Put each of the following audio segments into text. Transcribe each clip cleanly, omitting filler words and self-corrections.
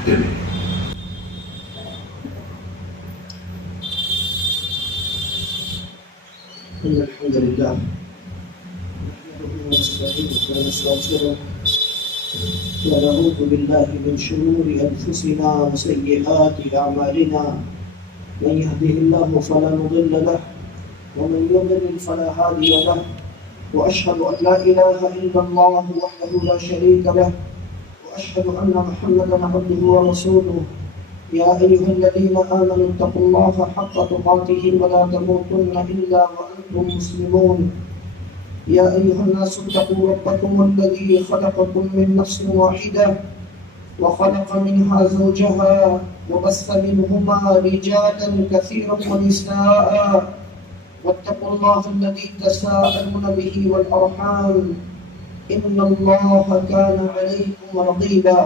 کرتے رہے. الحمد لله ونستغفره ونعوذ بالله من شرور أنفسنا وسيئات أعمالنا من يهده الله فلا مضل له ومن يضلل فلا هادي له وأشهد أن لا إله إلا الله وحده لا شريك له وأشهد أن محمدا عبده ورسوله يا أيها الذين آمنوا اتقوا الله حق تقاته ولا تموتن إلا وأنتم مسلمون يا أيها الناس اتقوا ربكم الذي خلقكم من نفس واحدة وخلق منها زوجها وبث منهما رجالا كثيرا ونساء واتقوا الله الذي تساءلون به والأرحام إن الله كان عليكم رقيبا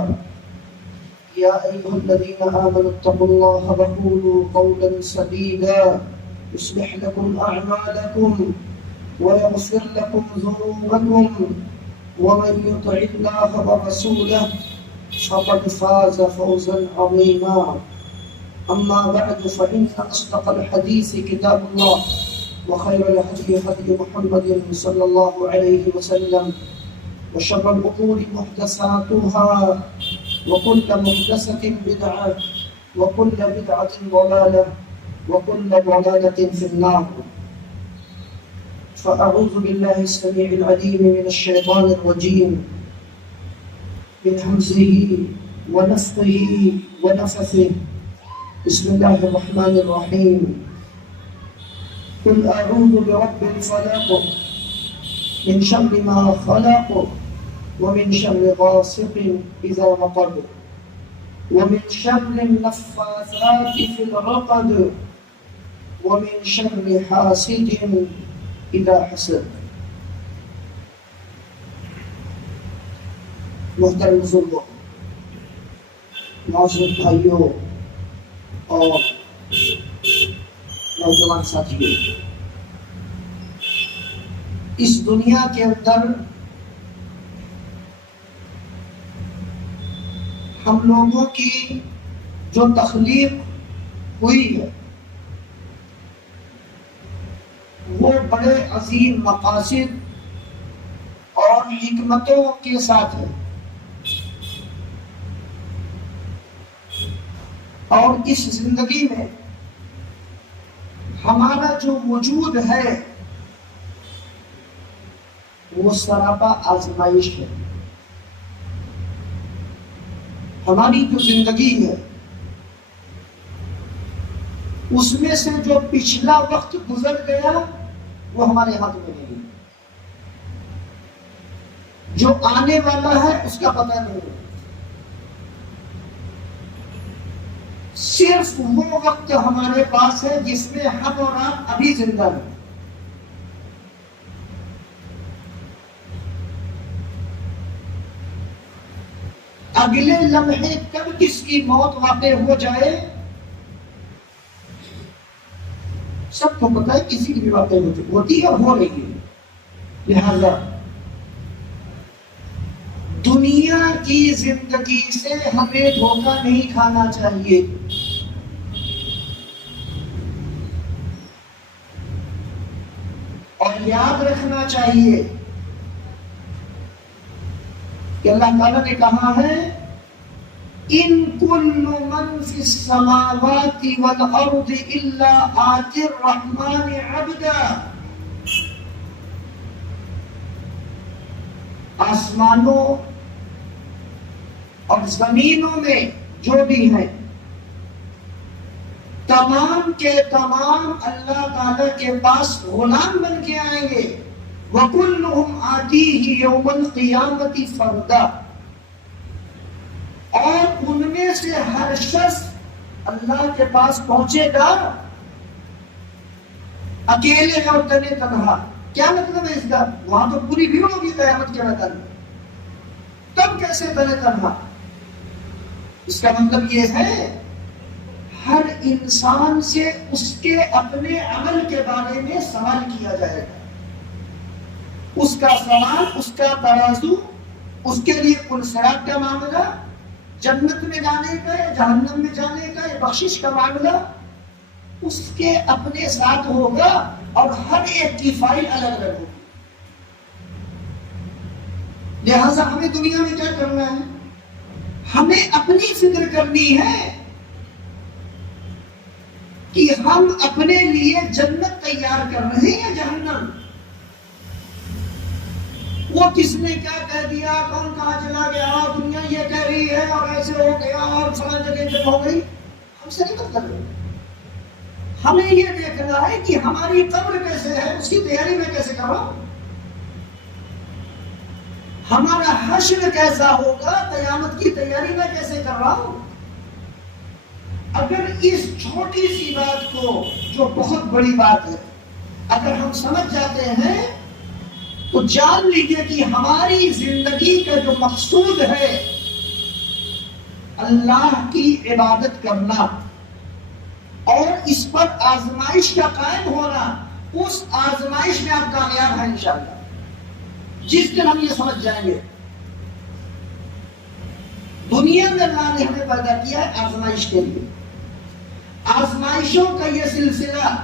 يا أيها الذين آمنوا اتقوا الله وقولوا قولا سديدا يصلح لكم أعمالكم ويغفر لكم ذنوبكم ومن يطع الله ورسوله فقد فاز فوزا عظيما أما بعد فإن أصدق الحديث كتاب الله وخير الهدي هدي محمد صلى الله عليه وسلم وشر الأمور محدثاتها وكل محدثة بدعة وكل بدعة ضلالة وكل ضلالة في النار. فأعوذ بالله السميع العليم من الشيطان الرجيم من همزه ونفخه ونفثه. بسم الله الرحمن الرحيم. قل أعوذ برب الفلق من شر ما خلق ومن شر غاسق إذا وقب ومن شر النفاثات في العقد ومن شر حاسد إذا حسد. محترم بزرگوں، معزز بھائیوں اور نوجوان ساتھیوں، اس دنیا کے اندر ہم لوگوں کی جو تخلیق ہوئی ہے وہ بڑے عظیم مقاصد اور حکمتوں کے ساتھ ہے، اور اس زندگی میں ہمارا جو وجود ہے وہ سراپا آزمائش ہے. ہماری جو زندگی ہے اس میں سے جو پچھلا وقت گزر گیا وہ ہمارے ہاتھ میں نہیں، جو آنے والا ہے اس کا پتہ نہیں. صرف وہ وقت ہمارے پاس ہے جس میں ہم اور آپ ابھی زندہ ہیں. اگلے لمحے کب کس کی موت واقع ہو جائے سب کو پتہ ہے، کسی کی بھی واقع ہوتی ہے اور ہو رہی ہے. لہذا دنیا کی زندگی سے ہمیں دھوکہ نہیں کھانا چاہیے. اور یاد رکھنا چاہیے کہ اللہ تعالیٰ نے کہا ہے ان کل من فی السماوات والارض الا آتی الرحمن عبدا. آسمانوں اور زمینوں میں جو بھی ہیں تمام کے تمام اللہ تعالیٰ کے پاس غلام بن کے آئیں گے. وَكُلُّهُمْ آتِيهِ يَوْمَ الْقِيَامَةِ فَرْدًا. اور ان میں سے ہر شخص اللہ کے پاس پہنچے گا اکیلے اور تنے تنہا. کیا مطلب ہے اس کا؟ وہاں تو پوری بھیڑ ہوگی قیامت کے میدان میں، تب کیسے تنے تنہا؟ اس کا مطلب یہ ہے ہر انسان سے اس کے اپنے عمل کے بارے میں سوال کیا جائے گا. اس کا سوال، اس کا ترازو، اس کے لیے پلسرات کا معاملہ جنت میں جانے کا یا جہنم میں جانے کا یا بخشش کا معاملہ اس کے اپنے ساتھ ہوگا اور ہر ایک کی فائل الگ الگ ہوگی. لہذا ہمیں دنیا میں کیا کرنا ہے؟ ہمیں اپنی فکر کرنی ہے کہ ہم اپنے لیے جنت تیار کر رہے ہیں یا جہنم. وہ کس نے کیا کہہ دیا، کون کہاں چلا گیا، دنیا یہ کہہ رہی ہے اور ایسے ہو گیا اور فلاں جگہ جب ہو گئی، ہم سے نہیں مطلب ہے. ہمیں یہ دیکھنا ہے کہ ہماری قبر کیسے ہے، اس کی تیاری میں کیسے کروں، ہمارا حشر کیسا ہوگا، قیامت کی تیاری میں کیسے کر رہا ہوں. اگر اس چھوٹی سی بات کو، جو بہت بڑی بات ہے، اگر ہم سمجھ جاتے ہیں تو جان لیجئے کہ ہماری زندگی کا جو مقصود ہے اللہ کی عبادت کرنا اور اس پر آزمائش کا قائم ہونا، اس آزمائش میں آپ کامیاب ہیں انشاءاللہ. جس دن ہم یہ سمجھ جائیں گے دنیا میں اللہ نے ہمیں پیدا کیا ہے آزمائش کے لیے، آزمائشوں کا یہ سلسلہ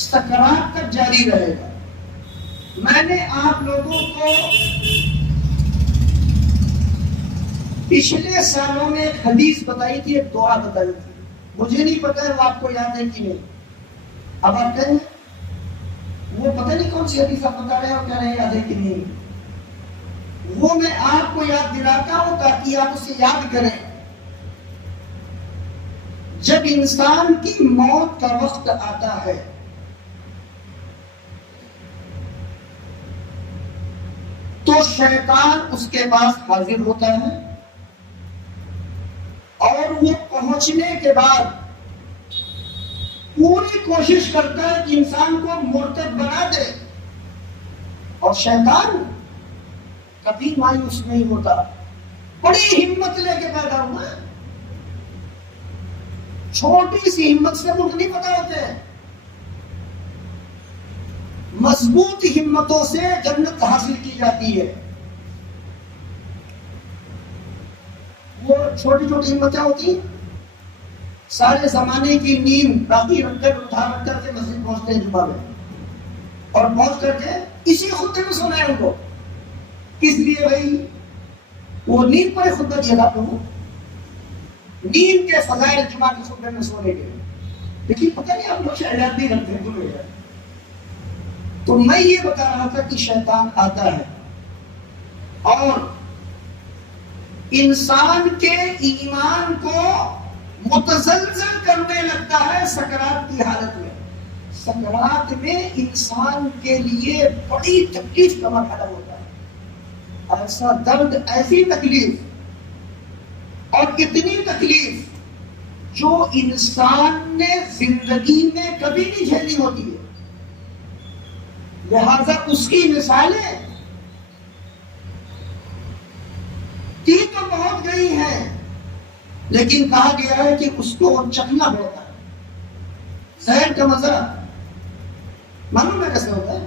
سکرات تک جاری رہے گا. میں نے آپ لوگوں کو پچھلے سالوں میں ایک حدیث بتائی تھی، ایک دعا بتائی تھی، مجھے نہیں پتا ہے وہ آپ کو یاد ہے کہ نہیں. اب آپ کہیں وہ پتہ نہیں کون سی حدیث آپ بتا رہے ہیں اور کہہ رہے ہیں یاد ہے کہ نہیں. وہ میں آپ کو یاد دلاتا ہوں تاکہ آپ اسے یاد کریں. جب انسان کی موت کا وقت آتا ہے تو شیطان اس کے پاس حاضر ہوتا ہے اور وہ پہنچنے کے بعد پوری کوشش کرتا ہے کہ انسان کو مرتد بنا دے، اور شیطان کبھی مایوس نہیں ہوتا، بڑی ہمت لے کے پیدا ہوا ہے. چھوٹی سی ہمت سے ملک نہیں پتا ہوتے، مضبوط ہمتوں سے جنت حاصل کی جاتی ہے. وہ چھوٹی چھوٹی ہمتیں ہوتی، سارے زمانے کی نیند باقی رکھ کر اٹھا رکھ کر کے مسجد پہنچتے ہیں جمعہ میں، اور پہنچ کر کے اسی خطبے میں سونا ہے ان کو. کس لیے بھائی؟ وہ نیند پر خطبہ دیا تھا لوگوں، نیند کے فضائل جمعہ کے خطبے میں سونے کے، لیکن پتہ نہیں آپ لوگ شاید نہیں رکھتے بھول گئے. تو میں یہ بتا رہا تھا کہ شیطان آتا ہے اور انسان کے ایمان کو متزلزل کرنے لگتا ہے سکرات کی حالت میں. سکرات میں انسان کے لیے بڑی تکلیف کا مرحلہ ہوتا ہے، ایسا درد، ایسی تکلیف اور اتنی تکلیف جو انسان نے زندگی میں کبھی نہیں جھیلی ہوتی ہے. لہذا اس کی مثالیں کی تو بہت گئی ہیں، لیکن کہا گیا ہے کہ اس کو چکھنا ہوتا ہے. زہر کا مزہ معلوم ہے کیسے ہوتا ہے؟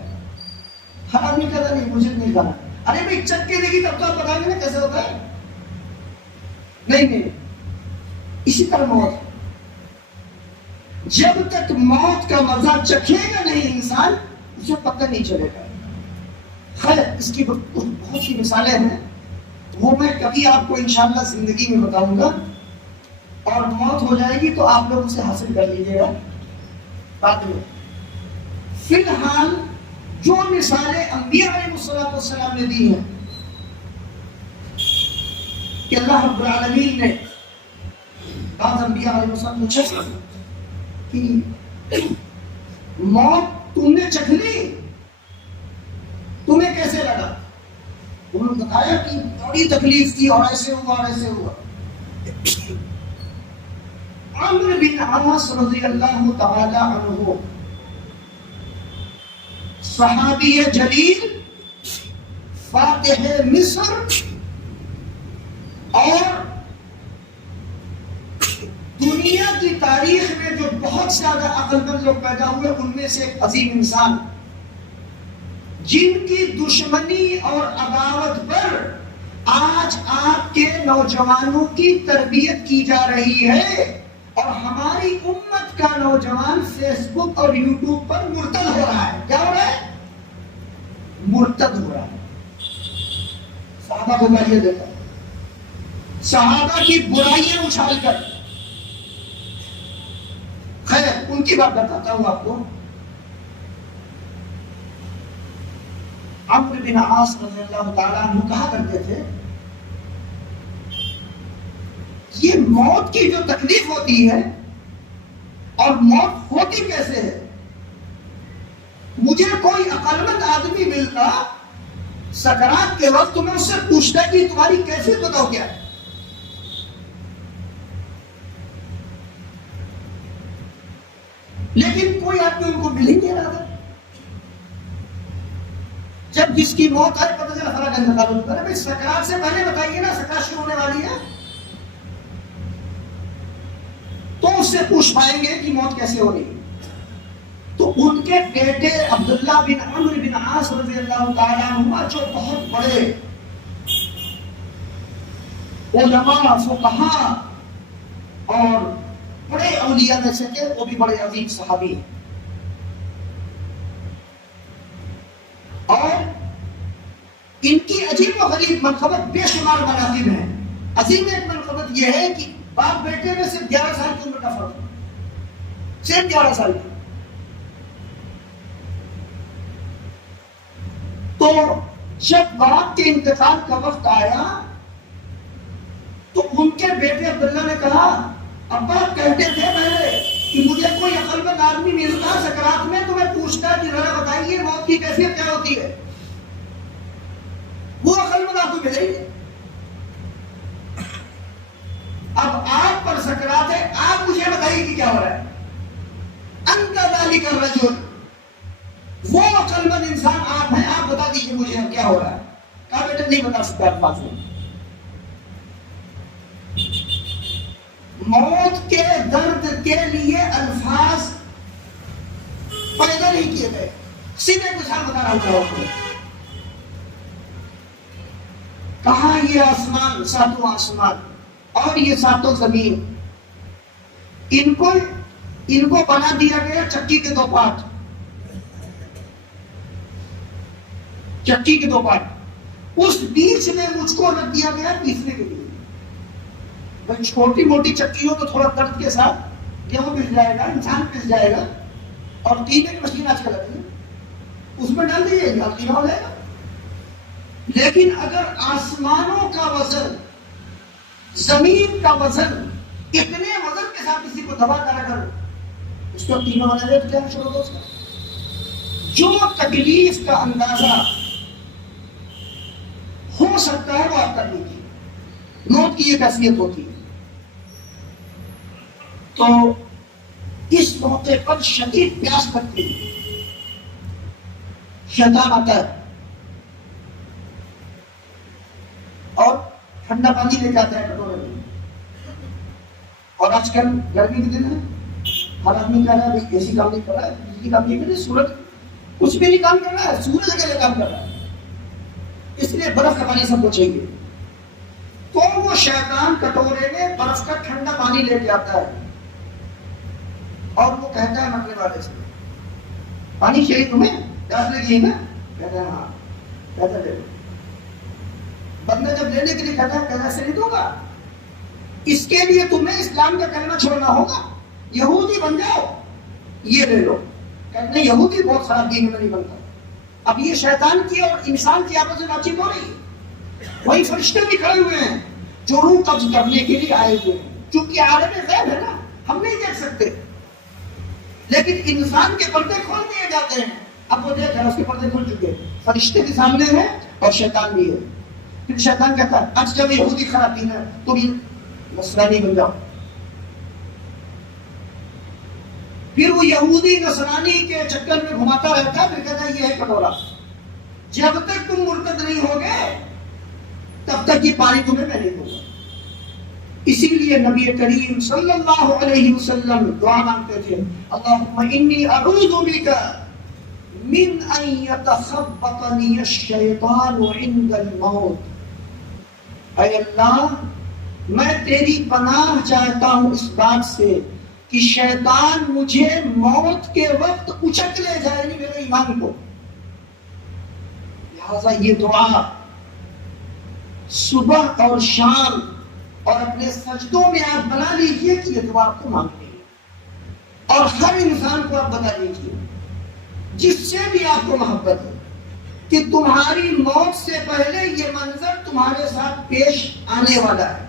ہر آدمی کہتا نہیں مجھے نہیں کھانا. ارے بھائی چکھ کے دیکھی تب تو آپ بتائیں گے نا کیسے ہوتا ہے. نہیں، اسی طرح موت، جب تک موت کا مزہ چکھے گا نہیں انسان، اسے پتہ نہیں چلے گا. خیر اس کی بہت سی مثالیں ہیں، وہ میں کبھی آپ کو انشاءاللہ زندگی میں بتاؤں گا، اور موت ہو جائے گی تو آپ لوگ اسے حاصل کر لیجیے گا بعد میں. فی الحال جو مثالیں انبیاء علیہ السلام نے دی ہیں کہ اللہ رب العالمین نے بعض انبیاء علیہ السلام پوچھا کہ موت تم نے چکھ لی، تمہیں کیسے لگا؟ انہوں نے بتایا کہ بڑی تکلیف تھی اور ایسے ہوا اور ایسے ہوا. عمرو بن عاص رضی اللہ تعالی عنہ، صحابی جلیل، فاتح مصر، اور دنیا کی تاریخ میں جو بہت زیادہ عقل مند لوگ پیدا ہوئے ان میں سے ایک عظیم انسان، جن کی دشمنی اور عداوت پر آج آپ کے نوجوانوں کی تربیت کی جا رہی ہے اور ہماری امت کا نوجوان فیس بک اور یوٹیوب پر مرتد ہو رہا ہے. کیا ہو رہا ہے؟ مرتد ہو رہا ہے. صحابہ کو گالیاں دیتا ہے, صحابہ کی برائیاں اچھال کر. خیر ان کی بات بتاتا ہوں آپ کو. عمرو بن عاص رضی اللہ تعالیٰ عنہ کہا کرتے تھے یہ موت کی جو تکلیف ہوتی ہے اور موت ہوتی کیسے ہے, مجھے کوئی عقل مند آدمی ملتا سکرات کے وقت میں اس سے پوچھتا کہ تمہاری کیفیت بتاؤ کیا ہے. لیکن کوئی آدمی ان کو مل ہی نہیں رہا تھا. جب جس کی موت آئی پتہ چلا فلاں کا انتقال ہوتا ہے, سکرات سے پہلے بتائیے نا, سکرات شروع ہونے والی ہے تو اس سے پوچھ پائیں گے کہ موت کیسے ہو رہی. تو ان کے بیٹے عبداللہ بن عمرو بن عاص رضی اللہ تعالیٰ عنہ جو بہت بڑے علماء فقہاء اور بڑے اولیاء میں سے تھے, وہ بھی بڑے عظیم صحابی ہیں. اور ان کی عجیب و غریب منقبت بے شمار مناقب ہیں. عظیم ایک منقبت یہ ہے کہ باپ بیٹے میں صرف 11 سال کی عمر کا فرق ہے, صرف 11 سال کی. تو جب باپ کے انتقال کا وقت آیا تو ان کے بیٹے عبداللہ نے کہا ابا کہتے تھے پہلے کہ مجھے کوئی عقل مند آدمی ملتا سکرات میں تو میں پوچھتا کہ ذرا بتائیے موت کی کیفیت کیا ہوتی ہے. وہ عقل مند آپ کو ملے ہی. اب آپ پر سکرات ہے, آپ مجھے بتائیے کہ کیا ہو رہا ہے. انت ذالک الرجل, وہ عقل مند انسان آپ ہیں, آپ بتا دیجیے مجھے کیا ہو رہا ہے. کہا بیٹا نہیں بتا سکتا الفاظ میں. موت کے درد کے لیے الفاظ پیدا نہیں کیے گئے, سیدھے کچھ ہم بتا رہا ہوں. کہاں یہ آسمان, ساتوں آسمان اور یہ ساتوں زمین, ان کو بنا دیا گیا چکی کے 2 پارٹ. چکی کے 2 پارٹ, اس بیچ میں مجھ کو رکھ دیا گیا پیسنے کے لیے. چھوٹی موٹی چکی ہو تو تھوڑا درد کے ساتھ گیہوں پس جائے گا, انسان پس جائے گا, اور قیمے کی مشین آج کل آتی ہے اس میں ڈال دیجیے گا, قیمہ ہو جائے گا. لیکن اگر آسمانوں کا وزن, زمین کا وزن, اتنے وزن کے ساتھ کسی کو دبا کر اگر اس کو قیمہ بنا دے تو کیا چھوڑ دو اس کا. جو تکلیف کا اندازہ ہو سکتا ہے وہ آپ کر لیجیے. موت کی یہ کیفیت ہوتی ہے. تو اس موقع پر شدید پیاس لگتی ہے, شیطان آتا ہے اور ٹھنڈا پانی لے کے آتا ہے کٹورے میں. اور آج کل گرمی کے دن ہے, ہر آدمی کہہ رہا ہے اے سی کام نہیں کر رہا ہے, بجلی کام نہیں کر رہی, سورج کچھ بھی نہیں کام کر رہا ہے, سورج اکیلے کام کر رہا ہے, اس لیے برف کا پانی سب کو چاہیے. تو وہ شیطان کٹورے میں برف کا ٹھنڈا پانی لے کے آتا ہے اور وہ کہتا ہے مرنے والے سے پانی چاہیے تمہیں, پیاس لگی نا, کہتا ہے ہاں, کہتا ہے بندہ جب لینے کے لیے کہتا ہے کہتا سے نہیں دوں گا, اس کے لیے تمہیں اسلام کا کلمہ چھوڑنا ہوگا, یہودی بن جاؤ, یہ لے لو. کہتے ہیں یہودی بہت خراب دین میں نہیں بنتا. اب یہ شیطان کی اور انسان کی آپس میں بات چیت ہو رہی ہے. وہی فرشتے بھی کھڑے ہوئے ہیں جو روح قبض کرنے کے لیے آئے ہوئے ہیں. چونکہ عالم غیب ہے نا, ہم نہیں دیکھ سکتے, لیکن انسان کے پردے کھول دیے جاتے ہیں. اب وہ دیکھ رہا ہے, اس کے پردے کھل چکے, فرشتے بھی سامنے ہیں اور شیطان بھی ہے. پھر شیطان کہتا ہے اچھا جب یہودی خراب دین ہے تو بھی نصرانی بن جاؤ. پھر وہ یہودی نصرانی کے چکر میں گھماتا رہتا ہے. پھر کہتا ہے یہ ہے کٹورا, جب تک تم مرتد نہیں ہوگے تب تک یہ پانی تمہیں میں نہیں دوں گا. اسی لیے نبی کریم صلی اللہ علیہ وسلم دعا مانگتے تھے, اللہم انی اعوذ بک من ان یتخبطنی الشیطان عند الموت. اے اللہ میں تیری پناہ چاہتا ہوں اس بات سے کہ شیطان مجھے موت کے وقت اچک لے جائے نہیں میرے ایمان کو. لہذا یہ دعا صبح اور شام اور اپنے سجدوں میں آپ بنا لیجئے کہ یہ دعا آپ کو مانگنی ہے. اور ہر انسان کو آپ بتا دیجئے جس سے بھی آپ کو محبت ہے کہ تمہاری موت سے پہلے یہ منظر تمہارے ساتھ پیش آنے والا ہے.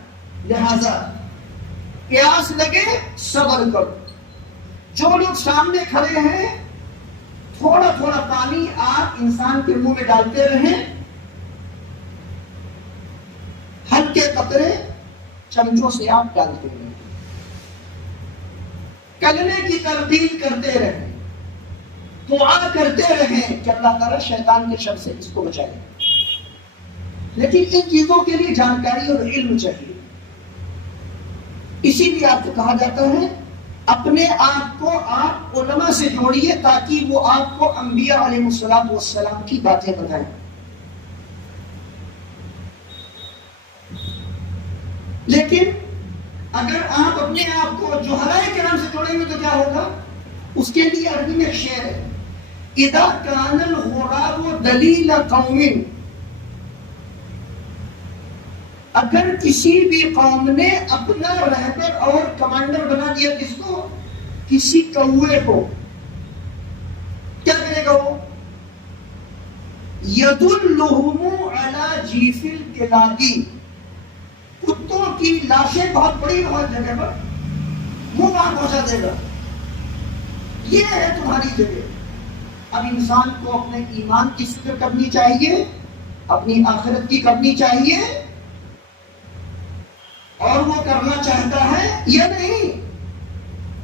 لہذا پیاس لگے صبر کرو. جو لوگ سامنے کھڑے ہیں تھوڑا تھوڑا پانی آپ انسان کے منہ میں ڈالتے رہیں. ہلکے قطرے چمچوں سے آپ ڈالتے رہیں. کلمے کی ترتیب کرتے رہیں. دعا کرتے رہیں کہ اللہ تعالیٰ شیطان کے شر سے اس کو بچائے. لیکن ان چیزوں کے لیے جانکاری اور علم چاہیے. اسی لیے آپ کو کہا جاتا ہے اپنے آپ کو آپ علماء سے جوڑیے تاکہ وہ آپ کو انبیاء علیہ السلام کی باتیں بتائیں. لیکن اگر آپ اپنے آپ کو جوہرائے کرام سے جوڑیں گے تو کیا ہوگا؟ اس کے لیے عربی میں ایک شعر ہے اذا کان الغراب دلیل قوم. اگر کسی بھی قوم نے اپنا رہبر اور کمانڈر بنا دیا کس کو؟ کسی کوے کو. کیا کرے گا وہ؟ یدلہم علی جیف الکلاب. کتوں کی لاشیں بہت بڑی بہت جگہ پر وہ وہاں پہنچا دے گا. یہ ہے تمہاری جگہ. اب انسان کو اپنے ایمان کی فکر کرنی چاہیے, اپنی آخرت کی کرنی چاہیے, اور وہ کرنا چاہتا ہے یا نہیں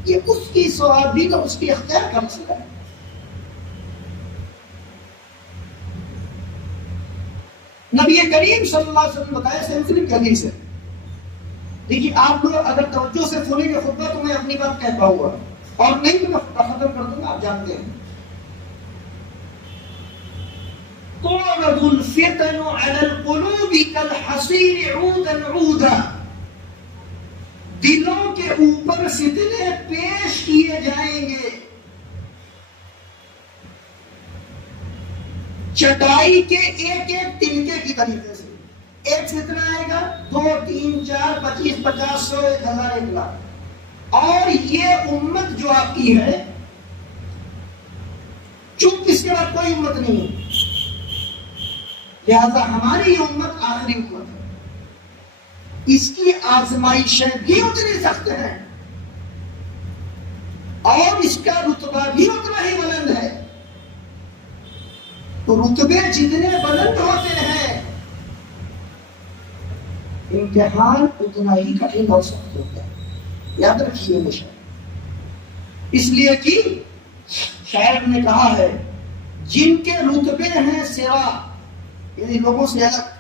یہ اس کی صوابی کا اس کی اختیار کا مسئلہ ہے. نبی کریم صلی اللہ علیہ وسلم بتایا صحیح مسلم کی حدیث ہے. دیکھیے آپ لوگ اگر توجہ سے سنیں گے خطبہ تو میں اپنی بات کہہ پاؤں گا, اور نہیں تو میں ختم کر دوں گا. آپ جانتے ہیں تعرض الفتن على القلوب كالحصير عودا عودا. دلوں کے اوپر فتنے پیش کیے جائیں گے چٹائی کے ایک ایک تنکے کی طریقے سے. ایک فتنہ آئے گا 2 3 4 25 50 100 1000 1 لاکھ. اور یہ امت جو آپ کی ہے چونکہ اس کے بعد کوئی امت نہیں ہے, لہذا ہماری امت آخری امت ہے. اس کی آزمائشیں بھی اتنی سخت ہیں اور اس کا رتبہ بھی اتنا ہی بلند ہے. تو رتبے جتنے بلند ہوتے ہیں امتحان اتنا ہی کٹھن اور سخت ہوتا ہے. یاد رکھیے ہمیشہ. اس لیے کہ شاعر نے کہا ہے جن کے رتبے ہیں سوا, یعنی لوگوں سے الگ,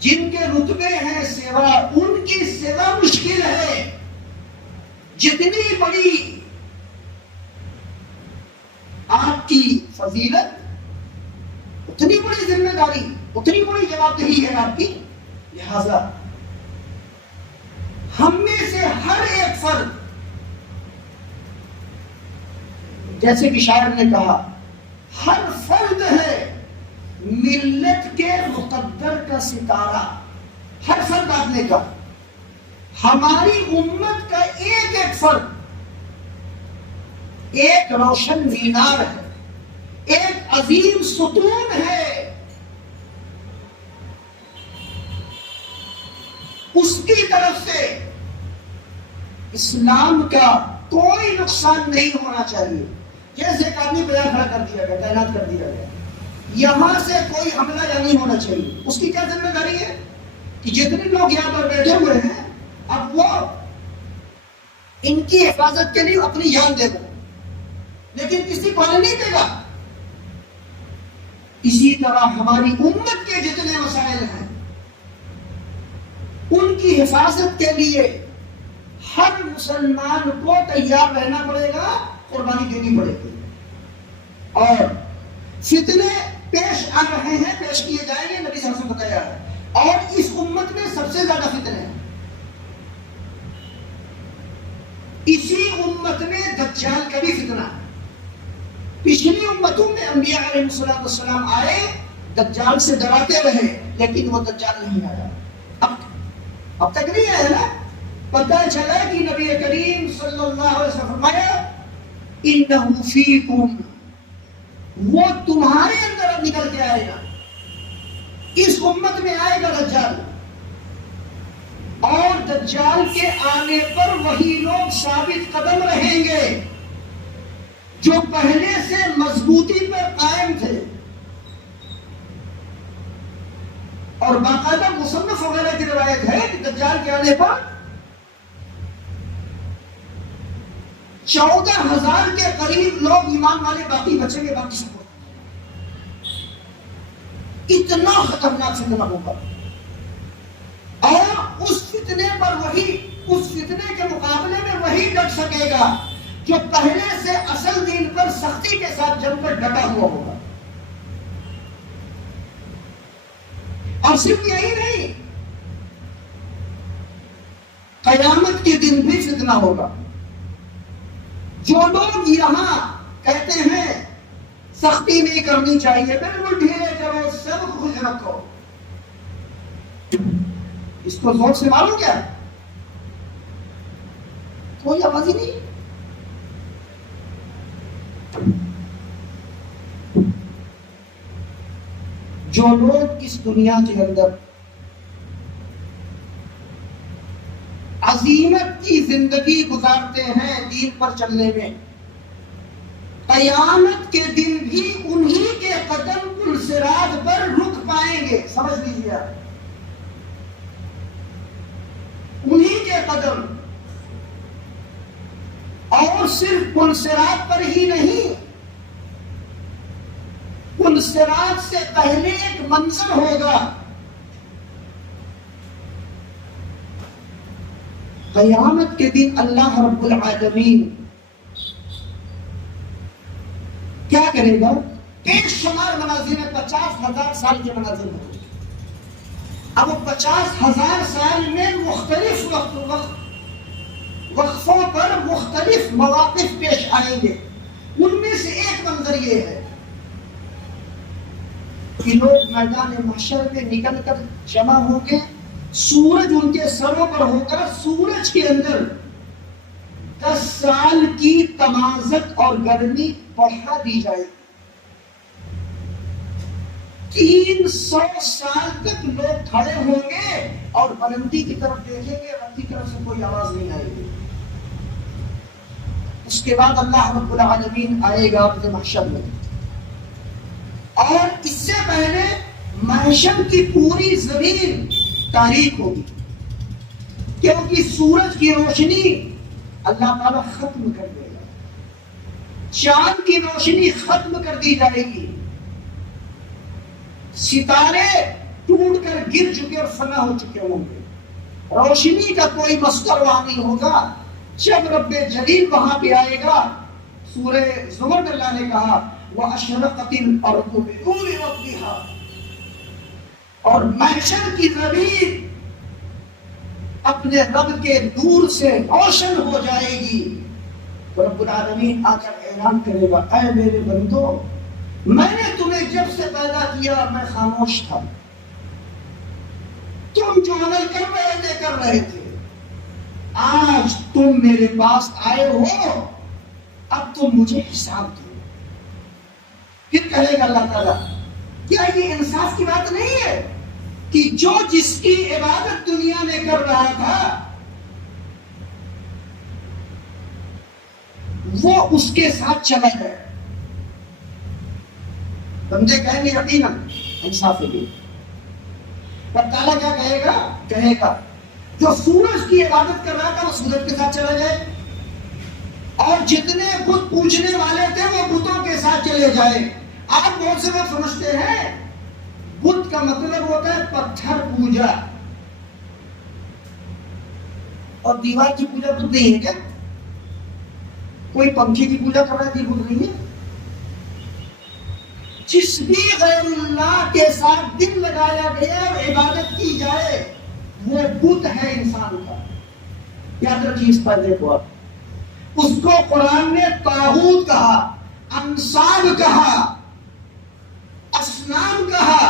جن کے رتبے ہیں سوا ان کی سوا مشکل ہے. جتنی بڑی آپ کی فضیلت اتنی بڑی ذمہ داری, اتنی بڑی جوابدہی ہے آپ کی. لہذا ہم میں سے ہر ایک فرد, جیسے کہ شاعر نے کہا, ہر فرد ہے ملت کے مقدر کا ستارہ. ہر فرد آپ نے کہا ہماری امت کا ایک ایک فرد ایک روشن مینار ہے, ایک عظیم ستون ہے. اس کی طرف سے اسلام کا کوئی نقصان نہیں ہونا چاہیے. جیسے ایک آدمی بیان کھڑا کر دیا گیا, تعینات کر دیا گیا, یہاں سے کوئی حملہ یا نہیں ہونا چاہیے. اس کی کیا ذمہ داری ہے کہ جتنے لوگ یہاں پر بیٹھے ہوئے ہیں اب وہ ان کی حفاظت کے لیے اپنی جان دے گا, لیکن کسی کو نہیں دے گا. اسی طرح ہماری امت کے جتنے مسائل ہیں ان کی حفاظت کے لیے ہر مسلمان کو تیار رہنا پڑے گا, قربانی دینی پڑے گی. اور فتنے پیش آ رہے ہیں, پیش کیے جائیں گے. نبی صلی اللہ علیہ وسلم بتایا ہے اور اس امت میں سب سے زیادہ فتنے ہیں. اسی امت میں دجال کا بھی فتنہ ہے. پچھلی امتوں میں انبیاء علیہ السلام آئے، دجال سے ڈراتے رہے، لیکن وہ دجال نہیں آیا. اب تک نہیں آیا نا. پتہ چلا کہ نبی کریم صلی اللہ علیہ وسلم فرمایا انہ فیکم، وہ تمہارے اندر اب نکل کے آئے گا. اس امت میں آئے گا دجال، اور دجال کے آنے پر وہی لوگ ثابت قدم رہیں گے جو پہلے سے مضبوطی پر قائم تھے. اور باقاعدہ مصنف وغیرہ کی روایت ہے کہ دجال کے آنے پر 14,000 کے قریب لوگ ایمان والے باقی بچیں گے، باقی سب. اتنا خطرناک فتنہ ہوگا. اور اس فتنے پر اس فتنے کے مقابلے میں وہی ڈٹ سکے گا جو پہلے سے اصل دین پر سختی کے ساتھ جم کر ڈٹا ہوا ہوگا. اور صرف یہی نہیں، قیامت کے دن بھی فتنہ ہوگا. جو لوگ یہاں کہتے ہیں سختی نہیں کرنی چاہیے، بالکل ڈھیلے چلو، سب خوش رکھو، اس کو زور سے مارو کیا؟ کوئی آواز ہی نہیں. جو لوگ اس دنیا کے اندر عظیمت کی زندگی گزارتے ہیں دین پر چلنے میں، قیامت کے دن بھی انہی کے قدم پل صراط پر رک پائیں گے. سمجھ لیجیے آپ، انہی کے قدم. اور صرف پل صراط پر ہی نہیں، پل صراط سے پہلے ایک منظر ہوگا. قیامت کے دن اللہ رب العالمین کیا کرے گا؟ ایک شمار مناظر میں 50,000 سال کے مناظر ہوتے ہیں. اب 50,000 سال میں مختلف وقفوں پر مختلف مواقف پیش آئیں گے. ان میں سے ایک منظر یہ ہے کہ لوگ میدان محشر میں نکل کر جمع ہوں گے، سورج ان کے سروں پر ہوگا، سورج کے اندر 10 سال کی تمازت اور گرمی بڑھا دی جائے گی. 300 سال تک لوگ کھڑے ہوں گے اور بلندی کی طرف دیکھیں گے، رب کی طرف سے کوئی آواز نہیں آئے گی. اس کے بعد اللہ رب العالمین آئے گا اپنے محشر میں، اور اس سے پہلے محشر کی پوری زمین تاریک ہوگی، کیونکہ سورج کی روشنی اللہ تعالیٰ ختم کر دے گا، چاند کی روشنی ختم کر دی جائے گی، ستارے ٹوٹ کر گر چکے اور فنا ہو چکے ہوں گے، روشنی کا کوئی مصدر وہاں نہیں ہوگا. جب رب جلیل وہاں پہ آئے گا، سورہ زمر اللہ نے کہا وَأَشْرَقَتِ الْأَرْضُ بِنُورِ رَبِّهَا، اور محشر کی زمین اپنے رب کے نور سے روشن ہو جائے گی. رب العالمین آ کر اعلان کرے گا اے میرے بندو، میں نے تمہیں جب سے پیدا کیا میں خاموش تھا، تم جو عمل کر رہے تھے، آج تم میرے پاس آئے ہو، اب تم مجھے حساب دو. پھر کہے گا اللہ تعالیٰ کیا یہ انصاف کی بات نہیں ہے کہ جو جس کی عبادت دنیا میں کر رہا تھا وہ اس کے ساتھ چلا گیا. بندے کہیں گے یقیناً انصاف ہے. پر تعالیٰ کیا کہے گا جو سورج کی عبادت کر رہا تھا وہ سورج کے ساتھ چلا جائے، اور جتنے بت پوجنے والے تھے وہ بتوں کے ساتھ چلے جائے. آپ بہت سے لوگ سمجھتے ہیں بت کا مطلب ہوتا ہے پتھر پوجا، اور دیوار کی پوجا بت نہیں ہے کیا؟ کوئی پنکھے کی پوجا کر رہا ہے، بت نہیں ہے. جس بھی غیر اللہ کے ساتھ دل لگایا گیا اور عبادت کی جائے وہ بت ہے انسان کا. یاد رکھیے اس پردے کو. اس کو قرآن نے طاغوت کہا، انصاب کہا، اصنام کہا،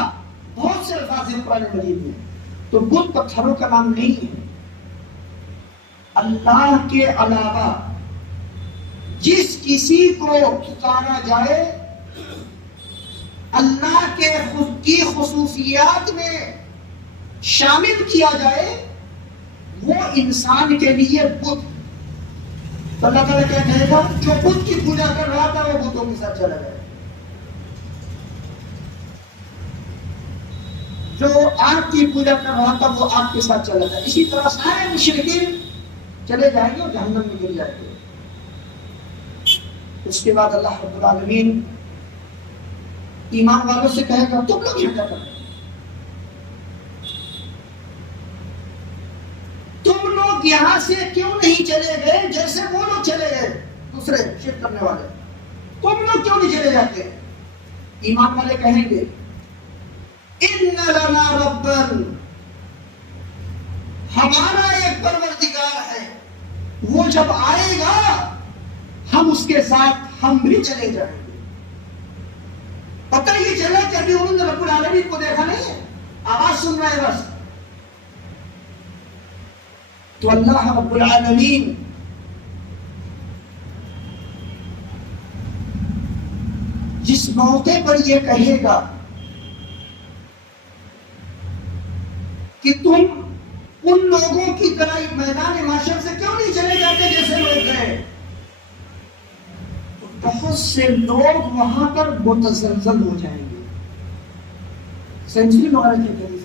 بہت سے الفاظ ہیں قرآن مجید میں. تو بت پتھروں کا نام نہیں ہے. اللہ کے علاوہ جس کسی کو پکارا جائے، اللہ کے خود کی خصوصیات میں شامل کیا جائے، وہ انسان کے لیے بت. تو اللہ تعالیٰ کیا کہے گا؟ جو بت کی پوجا کر رہا تھا وہ بتوں کے ساتھ چلا گیا، جو آگ کی پوجا کر رہا تھا وہ آگ کے ساتھ چلا گیا. اسی طرح سارے مشرکین چلے جائیں گے اور جہنم میں گر جائیں گے. اس کے بعد اللہ رب العالمین ایمان والوں سے کہے گا تم لوگ یہاں کیا کر رہے ہیں؟ تم لوگ یہاں سے کیوں نہیں چلے گئے جیسے وہ لوگ چلے گئے دوسرے شرک کرنے والے؟ تم لوگ کیوں نہیں چلے جاتے؟ ایمان والے کہیں گے ان لنا ربن، ہمارا ایک پروردگار ہے، وہ جب آئے گا ہم اس کے ساتھ ہم بھی چلے جائیں گے. پتہ یہ چلا کہ ابھی انہوں نے رب العالمین کو دیکھا نہیں ہے، آواز سن رہا ہے بس. تو اللہ رب العالمین جس موقع پر یہ کہے گا کہ تم ان لوگوں کی طرح میدان محشر سے کیوں نہیں چلے جاتے جیسے لوگ گئے، بہت سے لوگ وہاں پر متزلزل ہو جائیں گے. سینچری وغیرہ کے ذریعے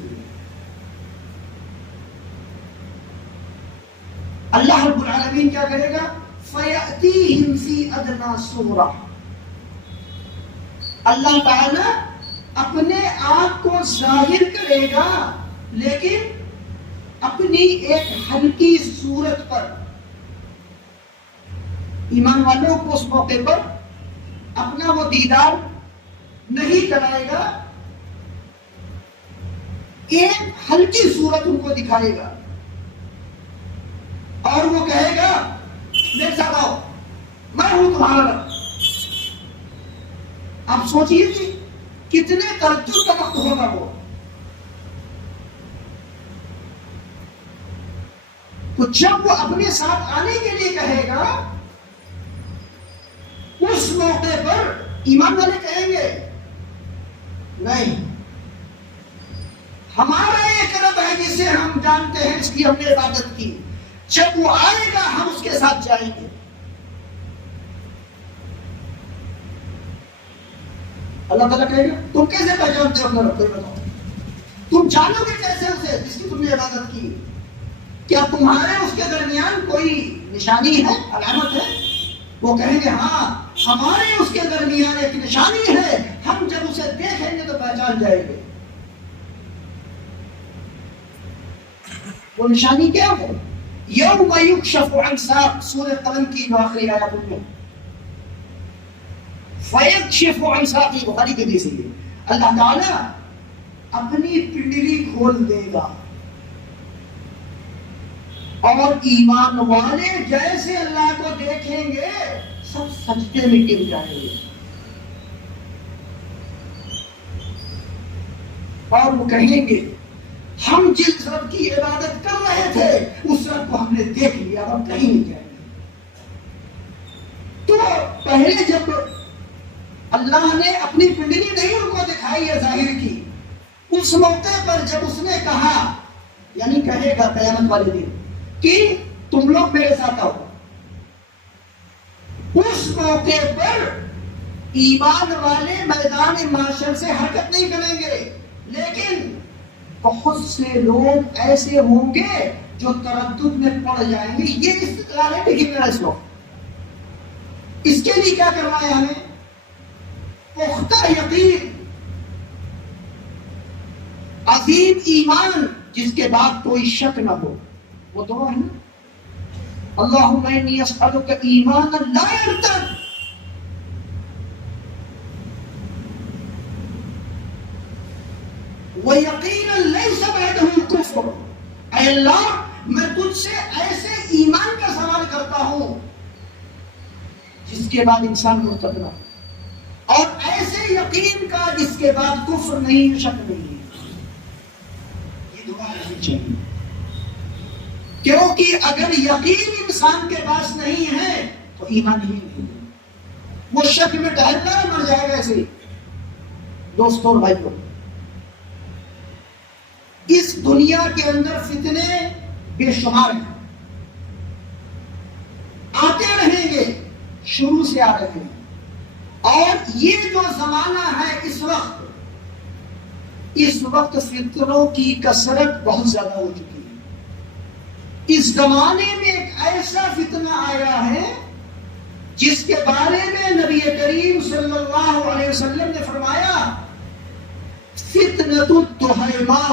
اللہ رب العالمین کیا کرے گا؟ فَيَأْتِيهِمْ فِي أَدْنَا صُورَةٍ. اللہ تعالی اپنے آپ کو ظاہر کرے گا لیکن اپنی ایک ہلکی صورت پر. ایمان والوں کو اس موقع پر اپنا وہ دیدار نہیں کرائے گا، ایک ہلکی صورت ان کو دکھائے گا اور وہ کہے گا میرے ساتھ آؤ، میں ہوں تمہارا رب. آپ سوچئے کہ کتنے تعجب کا وقت ہوگا وہ. تو جب وہ اپنے ساتھ آنے کے لیے کہے گا اس موقع پر ایمان والے کہیں گے نہیں، ہمارا ایک رب ہے جسے ہم جانتے ہیں، اس کی ہم نے عبادت کی، جب وہ آئے گا ہم اس کے ساتھ جائیں گے. اللہ تعالیٰ کہے گا تم کیسے پہچانتے ہو اپنا رب؟ بتاؤ تم جانو گے کیسے اسے جس کی تم نے عبادت کی؟ کیا تمہارے اس کے درمیان کوئی نشانی ہے، علامت ہے؟ وہ کہیں گے ہاں ہمارے اس کے درمیان ایک نشانی ہے، ہم جب اسے دیکھیں گے تو پہچان جائیں گے. وہ نشانی کیا ہے؟ یوم یکشف عن ساق، سورہ قلم کی آخری آیات میں فیکشف عن ساق، بخاری کے حدیث ہے. اللہ تعالیٰ اپنی پنڈلی کھول دے گا اور ایمان والے جیسے اللہ کو دیکھیں گے سب سجدے میں گر جائیں گے اور وہ کہیں گے ہم جس رب کی عبادت کر رہے تھے اس رب کو ہم نے دیکھ لیا، اب کہیں نہیں جائیں گے. تو پہلے جب اللہ نے اپنی پنڈلی نہیں ان کو دکھائی ہے ظاہر کی، اس موقع پر جب اس نے کہا، یعنی کہے گا قیامت والے دن کہ تم لوگ میرے ساتھ آؤ، اس موقع پر ایمان والے میدان معاشر سے حرکت نہیں کریں گے، لیکن بہت سے لوگ ایسے ہوں گے جو تردد میں پڑ جائیں گے. یہ استدلال ہے لیکن میرا اس وقت اس کے لیے کیا کرنا ہے؟ ہمیں پختہ یقین، عظیم ایمان جس کے بعد کوئی شک نہ ہو. وہ دعا ہے نا اللہم انی اسألک ایمانا لا یرتد. وَيَقِينًا لَيْسَ بَعْدَهُ الْكُفْرُ، اے اللہ میں تجھ سے ایسے ایمان کا سوال کرتا ہوں جس کے بعد انسان مرتد نہ ہو، اور ایسے یقین کا جس کے بعد کفر نہیں، شک نہیں ہے۔ یہ دعا رہنی چاہیے، کیونکہ اگر یقین انسان کے پاس نہیں ہے تو ایمان ہی نہیں ہے، وہ شک میں ڈالتا مر جائے گا۔ ایسے ہی دوستوں اور بھائیوں، اس دنیا کے اندر فتنے بے شمار ہیں، آتے رہیں گے، شروع سے آ رہے ہیں، اور یہ جو زمانہ ہے اس وقت فتنوں کی کثرت بہت زیادہ ہو چکی ہے۔ اس زمانے میں ایک ایسا فتنہ آیا ہے جس کے بارے میں نبی کریم صلی اللہ علیہ وسلم نے فرمایا فتنۃ الدہیمہ،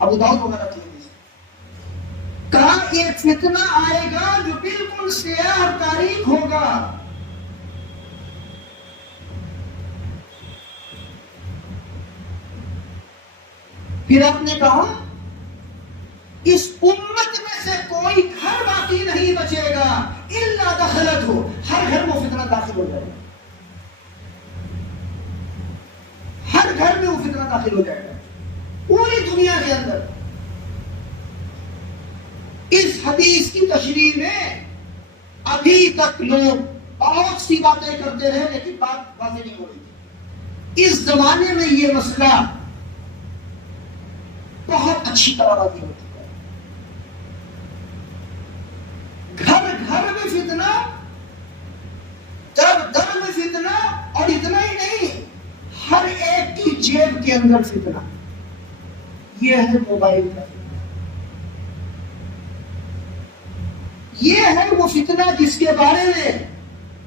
ابو داؤد وغیرہ کی کہا ایک فتنہ آئے گا جو بالکل سیاہ اور تاریک ہوگا۔ پھر آپ نے کہا اس امت میں سے کوئی گھر باقی نہیں بچے گا الا دخلت ہو، ہر گھر میں وہ فتنہ داخل ہو جائے گا، ہر گھر میں وہ فتنہ داخل ہو جائے گا، پوری دنیا کے اندر۔ اس حدیث کی تشریح میں ابھی تک لوگ بہت سی باتیں کرتے رہے لیکن بات واضح نہیں ہو رہی تھی۔ اس زمانے میں یہ مسئلہ بہت اچھی طرح واضح ہو چکا ہے، گھر گھر میں فتنہ، در در میں فتنہ، اور اتنا ہی نہیں ہر ایک کی جیب کے اندر فتنہ۔ یہ ہے موبائل کا فتنہ، یہ ہے وہ فتنہ جس کے بارے میں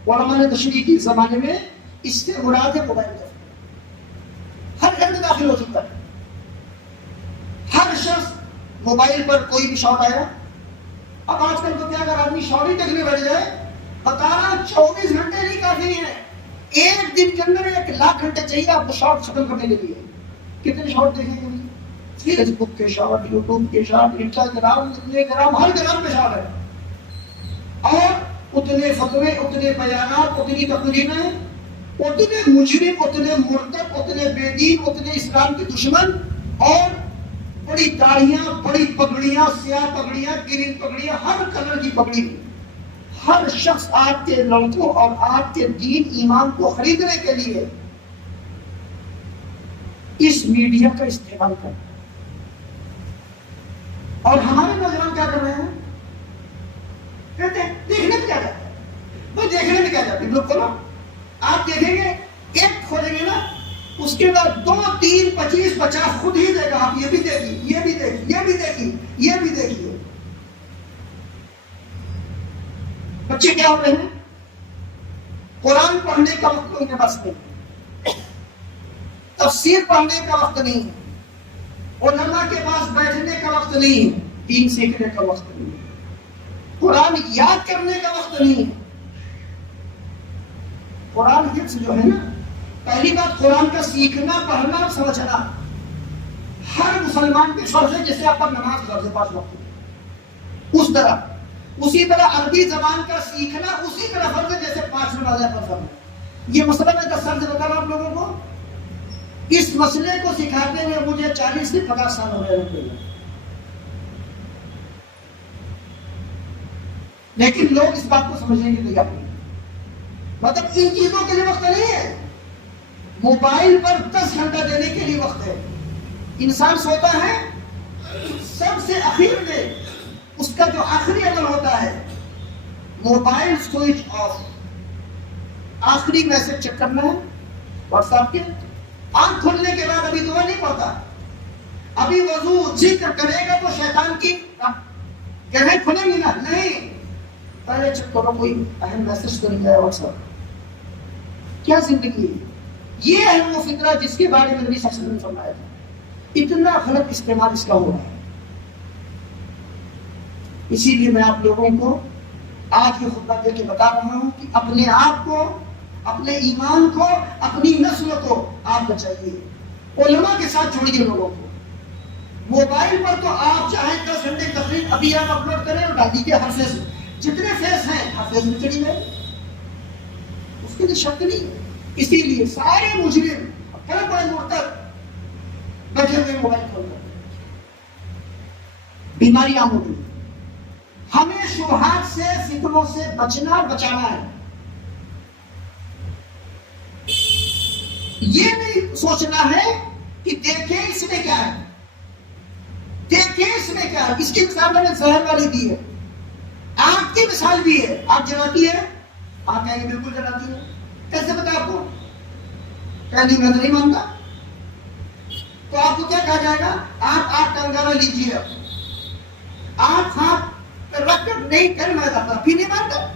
علماء نے تشریح کی زمانے میں اس سے مراد ہے موبائل کا فتنہ، ہر گھر میں داخل ہو چکا ہے۔ ہر شخص موبائل پر کوئی بھی شاٹ آیا، اب آج کل تو کیا اگر آدمی شاٹ ہی دیکھنے بیٹھ جائے، بتانا 24 گھنٹے نہیں کافی ہے، ایک دن کے اندر 1,00,000 گھنٹے چاہیے آپ کو شاٹ ختم کرنے کے لیے۔ کتنے شاٹ دیکھیں گے؟ فیس بک کے شاٹ، یوٹیوب کے شاٹ، انسٹاگرام، ہر گرام پہ شاٹ ہے، اور اتنے فتوے، اتنے بیانات، اتنی تقریریں، اتنے مجرم، اتنے مرتد، اتنے بے دین، اتنے اسلام کے دشمن، اور بڑی داڑیاں، بڑی پگڑیاں، سیاہ پگڑیاں، گرین پگڑیاں، ہر کلر کی پگڑی۔ ہر شخص آپ کے لڑکوں اور آپ کے دین ایمان کو خریدنے کے لیے اس میڈیا کا استعمال کرتا ہے، اور ہمارے نوجوان کیا کر رہے ہیں؟ کہتے ہیں دیکھنے میں کیا جاتا ہے، وہ دیکھنے میں کیا جاتا ہے، لوگ کھولو، آپ دیکھیں گے ایک کھولیں گے نا، اس کے بعد 2 3 25 50 خود ہی دے گا، آپ یہ بھی دیکھیے، یہ بھی دیکھیے، یہ بھی دیکھیے، یہ بھی دیکھیے۔ بچے کیا ہو رہے ہیں؟ قرآن پڑھنے کا وقت کوئی بس نہیں، تفسیر پڑھنے کا وقت نہیں، علماء کے پاس بیٹھنے کا وقت نہیں، دین سیکھنے کا وقت نہیں، قرآن یاد کرنے کا وقت نہیں۔ قرآن حفظ جو ہے نا، پہلی بات قرآن کا سیکھنا، پڑھنا اور سمجھنا ہر مسلمان پہ فرض ہے، جیسے آپ پر نماز فرض ہے 5 وقت، اس طرح اسی طرح عربی زبان کا سیکھنا اسی طرح فرض ہے جیسے 5 نمازیں پر فرض ہے۔ یہ مسئلہ میں 10 سال سے بتا رہا ہوں آپ لوگوں کو، اس مسئلے کو سکھاتے ہوئے مجھے 40 سے 50 سال ہو گئے، لیکن لوگ اس بات کو سمجھنے کے لیے تیار نہیں، مطلب ان چیزوں کے لیے وقت نہیں ہے، موبائل پر 10 گھنٹہ دینے کے لیے وقت ہے۔ انسان سوتا ہے، سب سے اخیر میں اس کا جو آخری عمل ہوتا ہے موبائل سوئچ آف، آخری میسج چیک کرنا ہے واٹس ایپ کے، آنکھ کھولنے کے بعد ابھی دعا نہیں پڑتا، ابھی وضو ذکر کرے گا تو شیطان کی کہنے کھلیں گی نا، نہیں، پہلے چیک کرو کوئی اہم میسج تو نہیں آیا واٹس ایپ۔ کیا زندگی ہے؟ یہ ہے وہ فطرہ جس کے بارے میں نبی صلی اللہ علیہ وسلم نے فرمایا تھا۔ اتنا غلط استعمال اس کا ہو رہا ہے، اسی لیے میں آپ لوگوں کو آج یہ خطبہ دے کے بتا رہا ہوں کہ اپنے آپ کو، اپنے ایمان کو، اپنی نسل کو آپ بچائیے، علماء کے ساتھ جوڑیے لوگوں کو، موبائل پر تو آپ چاہیں 10 گھنٹے تقریر ابھی آپ اپلوڈ کریں اور ڈال دیجیے ہر فیس میں، جتنے فیس ہیں ہر فیس میں چڑھی گئے، اس کے لیے شک نہیں ہے۔ اسی لیے سارے مجرم بڑے بڑے مرتد بیٹھے ہوئے موبائل کھول کر بیماری عام ہو گئی۔ ہمیں شبہات سے فتنوں سے بچنا بچانا ہے، یہ نہیں سوچنا ہے کہ دیکھیں اس میں کیا ہے، دیکھیں اس میں کیا ہے۔ اس کی مثال میں نے زہر والی دی ہے، آگ کی مثال بھی ہے۔ آگ جلاتی ہے، آپ کہیں گے بالکل جلاتی ہے، کیسے پتا آپ کو؟ کہیں میں تو نہیں مانتا، تو آپ کو کیا کہا جائے گا؟ آپ آگ کا انگارہ لیجیے، آپ ہاتھ رکھ کر نہیں کر میں جاتا، پھر نہیں مانتا،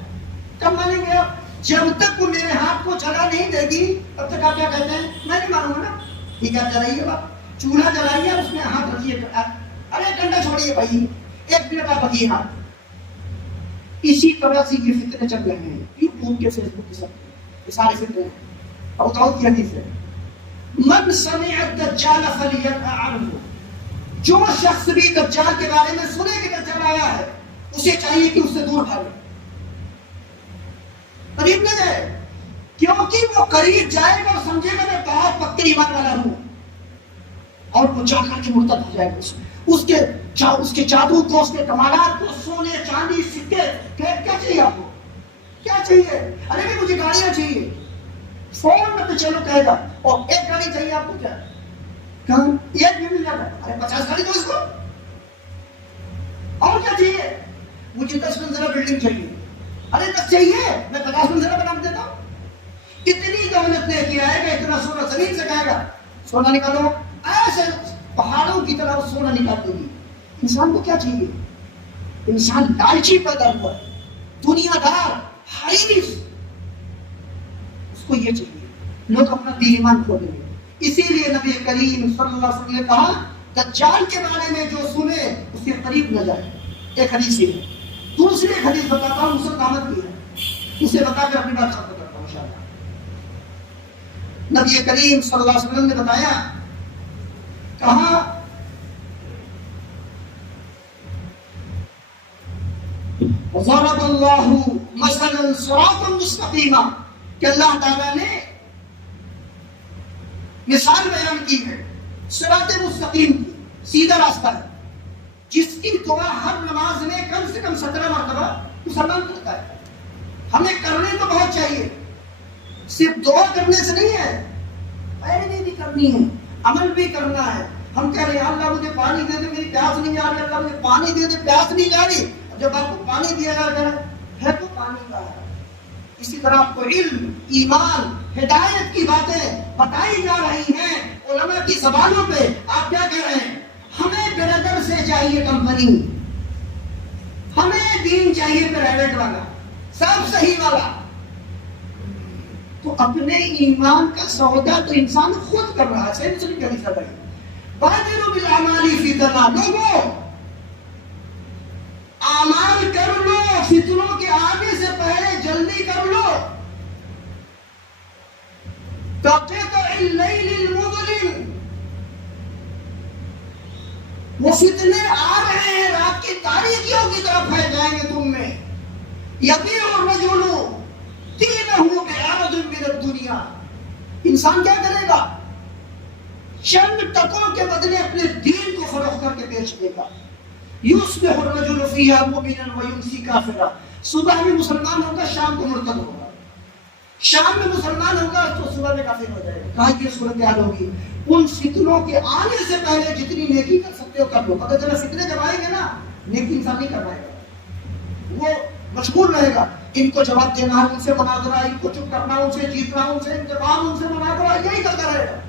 کب مانیں گے آپ؟ جب تک وہ میرے ہاتھ کو جلا نہیں دے گی تب تک آپ کیا کہتے ہیں؟ میں نہیں مانوں گا نا۔ ٹھیک ہے جلائیے، بات چولہا جلائیے، اس میں ہاتھ رکھیے، ارے کنڈا چھوڑیے بھائی، 1 منٹ آپ رکھیے ہاتھ۔ اسی طرح سے یہ فتنے چل رہے ہیں، یوٹیوب کے، فیس بک کے، سب یہ سارے فتنے ہیں۔ اور داؤد کی حدیث ہے، من سمع الدجال فلینأ عنہ، جو شخص بھی دجال کے بارے میں سنے کہ دجال آیا ہے، اسے چاہیے کہ اس سے دور بھاگے، قریب نہ جائے، کیونکہ وہ قریب جائے گا اور سمجھے گا میں بہت پکے ایمان والا ہوں، اور وہ جا کر کے مرتد ہو جائے گا۔ اس کے جادو کو، اس کے کمالات کو، سونے چاندی سکے، کیا چاہیے آپ کو؟ کیا چاہیے؟ ارے بھی مجھے گاڑیاں چاہیے، فون میں تو چلو کہے گا، اور 1 گاڑی چاہیے آپ کو، کیا کہاں 1 بھی مل جاتا ہے؟ ارے 50 گاڑی دو اس کو، اور کیا چاہیے؟ مجھے 10 منزلہ بلڈنگ چاہیے، ارے 10 چاہیے، میں 50 منزلہ بنا دیتا ہوں۔ اتنی دولت نے کیا ہے کہ اتنا سونا زمین سے کہے گا سونا نکالو، ایسے پہاڑوں کی طرح سونا نکال دے گی۔ انسان کو کیا چاہیے؟ انسان لالچی پیدا ہوا ہے، دنیا دار، حریص، اس کو یہ چاہیے۔ لوگ اپنا دین ایمان کھو دیں گے۔ اسی لیے نبی کریم صلی اللہ علیہ وسلم نے کہا دجال کے بارے میں جو سنے اس کے قریب نہ جائے۔ ایک حدیث یہ ہے۔ دوسری ایک حدیث بتاتا ہوں، مسلم احمد کی ہے، اسے بتا کر اپنی بات ختم کرتا ہوں انشاءاللہ۔ نبی کریم صلی اللہ علیہ وسلم نے بتایا، کہا ضرب اللہ مثلا صراطا مستقیما، کہ اللہ تعالیٰ نے مثال بیان کی ہے صراط مستقیم کی، سیدھا راستہ ہے، جس کی دعا ہر نماز میں کم سے کم 17 مرتبہ مسلمان کرتا ہے۔ ہمیں کرنے تو بہت چاہیے، صرف دعا کرنے سے نہیں ہے، پیروی بھی کرنی ہے، عمل بھی کرنا ہے۔ ہم کہہ رہے ہیں اللہ مجھے پانی دے دے، میری پیاس نہیں جا رہی، اللہ مجھے پانی دے دے، پیاس نہیں جا رہی۔ جب آپ کو پانی دیا جا رہا ہے تو پانی کا ہے۔ اسی طرح آپ کو علم، ایمان، ہدایت کی باتیں بتائی جا رہی ہیں علماء کی زبانوں پہ، آپ کیا کہہ رہے ہیں؟ ہمیں برادر سے چاہیے کمپنی، ہمیں دین چاہیے پرائیویٹ والا، سب صحیح والا۔ تو اپنے ایمان کا سودا تو انسان خود کر رہا ہے۔ صحیح مسلم کی حدیث ہے، بادروا بالاعمال فتنہ، لوگوں اعمال کر لو، فتنوں کے آنے سے پہلے جلدی کر لو۔ كقطع الليل المظلم، وہ فتنے آ رہے ہیں، رات کی تاریکیوں کی طرف پھیل جائیں گے تم میں۔ یبیع الرجل دینہ بعرض من الدنیا، انسان کیا کرے گا؟ چند ٹکوں کے بدلے اپنے دین کو فروخت کر کے بیچ دے گا۔ یصبح الرجل فیہا مؤمنا ویمسی کافرا، صبح میں مسلمان ہوگا، شام کو مرتد ہوگا، شام میں مسلمان ہوگا تو صبح میں کافر ہو جائے گا۔ کہا یہ صورتحال ہوگی۔ ان فتنوں کے آنے سے پہلے جتنی نیکی کر سکتے ہو کر لو۔ اگر ذرا فتنے جب آئیں گے نا، نیکی انسان نہیں کر پائے گا، وہ مشغول رہے گا، ان کو جواب دینا، ان سے مناظرہ، ان کو چپ کرنا، ان سے جیتنا، ان سے انتقام، ان سے مناظرہ، یہی کرتا رہے گا۔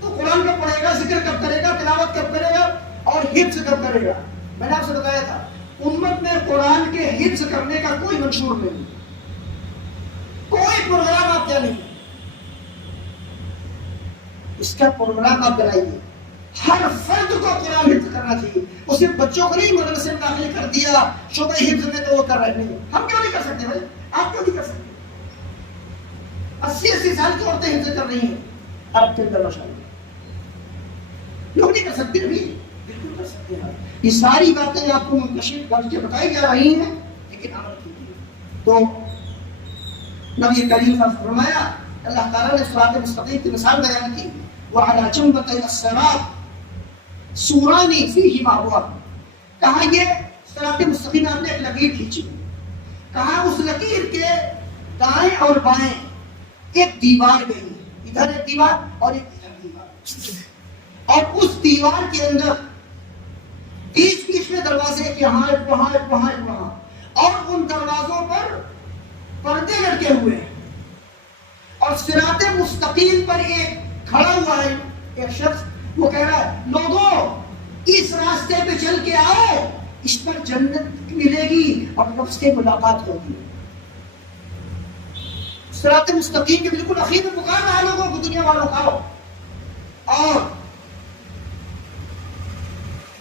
تو قرآن کب پڑھے گا، ذکر کب کرے گا، تلاوت کب کرے گا، اور حفظ کب کرے گا؟ میں نے آپ سے بتایا تھا امت میں قرآن کے حفظ کرنے کا کوئی منشور نہیں، کوئی پروگرام آپ کیا نہیں، اس کا پروگرام آپ بنائیے۔ ہر فرد کو قرآن حفظ کرنا چاہیے، وہ صرف بچوں کو نہیں مدرسے میں داخل کر دیا شعبہ حفظ میں تو وہ کر رہے نہیں۔ ہم کیوں نہیں کر سکتے بھائی؟ آپ کیوں نہیں کر سکتے؟ 80 سال کی عورتیں حفظ کر رہی ہیں، آپ کیوں کر لوگ نہیں کر سکتے بھی؟ کر سکتے ہیں. یہ ساری باتیں آپ کو منتشر کر کے بتائی جا رہی ہیں، لیکن عمل کیجیے. تو نبی کریم صلی اللہ علیہ وسلم فرمایا، اللہ تعالیٰ نے صراط مستقیم کی مثال بیان کی، وعلی جنبتي الصراط سوران فیہما ابواب. کہا یہ صراط مستقیم آپ نے ایک لکیر کھینچی، کہا اس لکیر کے دائیں اور بائیں ایک دیوار گئی، ادھر ایک دیوار اور ایک ادھر دیوار، اور اس دیوار کے اندر بیچ بیچ میں دروازے یہاں ایک وہاں ایک وہاں ایک وہاں، اور ان دروازوں پر پردے لٹکے ہوئے ہیں. اور صراط مستقیم پر ایک کھڑا ہوا ہے ایک شخص، وہ کہہ رہا ہے لوگوں اس راستے پہ چل کے آؤ، اس پر جنت ملے گی اور رب سے ملاقات ہوگی. صراط مستقیم کے بالکل اخیر میں پکار رہا ہے لوگوں کو، دنیا والوں آؤ. اور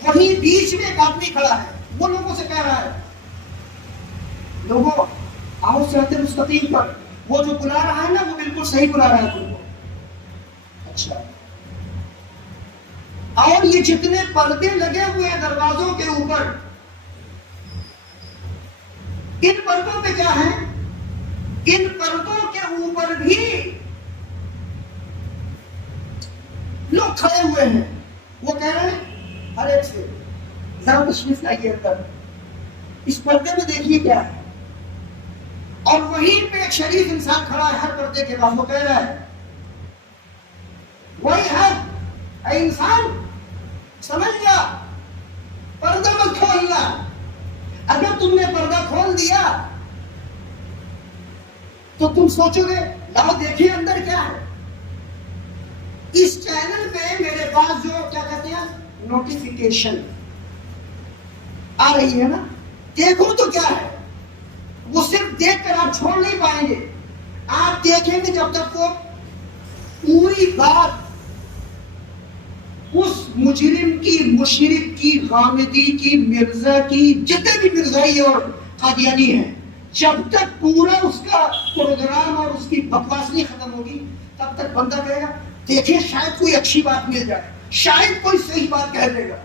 وہیں بیچ میں ایک آدمی کھڑا ہے، وہ لوگوں سے کہہ رہا ہے لوگوں آؤ صراط مستقیم پر. وہ جو بلا رہا ہے نا وہ بالکل صحیح بلا رہا ہے تم کو. اچھا، اور یہ جتنے پردے لگے ہوئے ہیں دروازوں کے اوپر، ان پردوں پہ کیا ہے؟ ان پردوں کے اوپر بھی لوگ کھڑے ہوئے ہیں. وہ کہہ رہے ہیں ہر ایک سے ذرا تشریف لائیے اندر، اس پردے میں دیکھیے کیا ہے. اور وہیں پہ ایک شریف انسان کھڑا ہے ہر پردے کے بعد، وہ کہہ رہا ہے وہی ہے اے انسان سمجھ گیا، پردہ مت کھولنا. اگر تم نے پردہ کھول دیا تو تم سوچو گے لاؤ دیکھیے اندر کیا ہے. اس چینل پہ میرے پاس جو کیا کہتے ہیں نوٹیفیکیشن آ رہی ہے نا، دیکھو تو کیا ہے. وہ صرف دیکھ کر آپ چھوڑ نہیں پائیں گے، آپ دیکھیں گے جب تک وہ پوری بات اس مجرم کی، مشرک کی، غامدی کی، مرزا کی، جتنے بھی مرزائی اور قادیانی ہیں، جب تک پورا اس کا پروگرام اور اس کی بکواس نہیں ختم ہوگی تب تک بندہ کہے گا دیکھیں شاید کوئی اچھی بات مل جائے، شاید کوئی صحیح بات کہہ دے گا.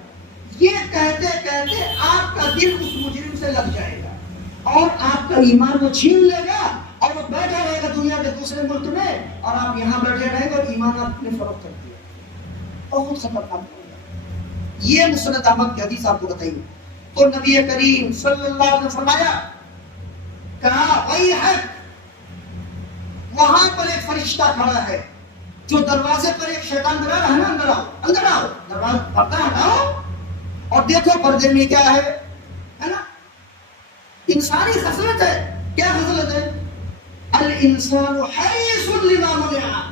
یہ کہتے کہتے آپ کا دل اس مجرم سے لگ جائے گا اور آپ کا ایمان وہ چھین لے گا اور وہ بیٹھا رہے گا دنیا کے دوسرے ملک میں، اور آپ یہاں بیٹھے رہیں گے اور ایمان آپ نے فروخت کر دیا. بہت خطرناک ہوگا. یہ مسند احمد کی حدیث آپ کو بتائیے. تو نبی کریم صلی اللہ علیہ وسلم فرمایا، کہا وہی ہے وہاں پر ایک فرشتہ کھڑا ہے جو دروازے پر ایک شیطان بنا رہا ہے نا، اندر آؤ اندر آؤ، دروازہ پردہ ہٹاؤ اور دیکھو پردے میں کیا ہے نا. انسانی خصلت ہے. کیا خصلت ہے؟ الانسان حریص لما منع.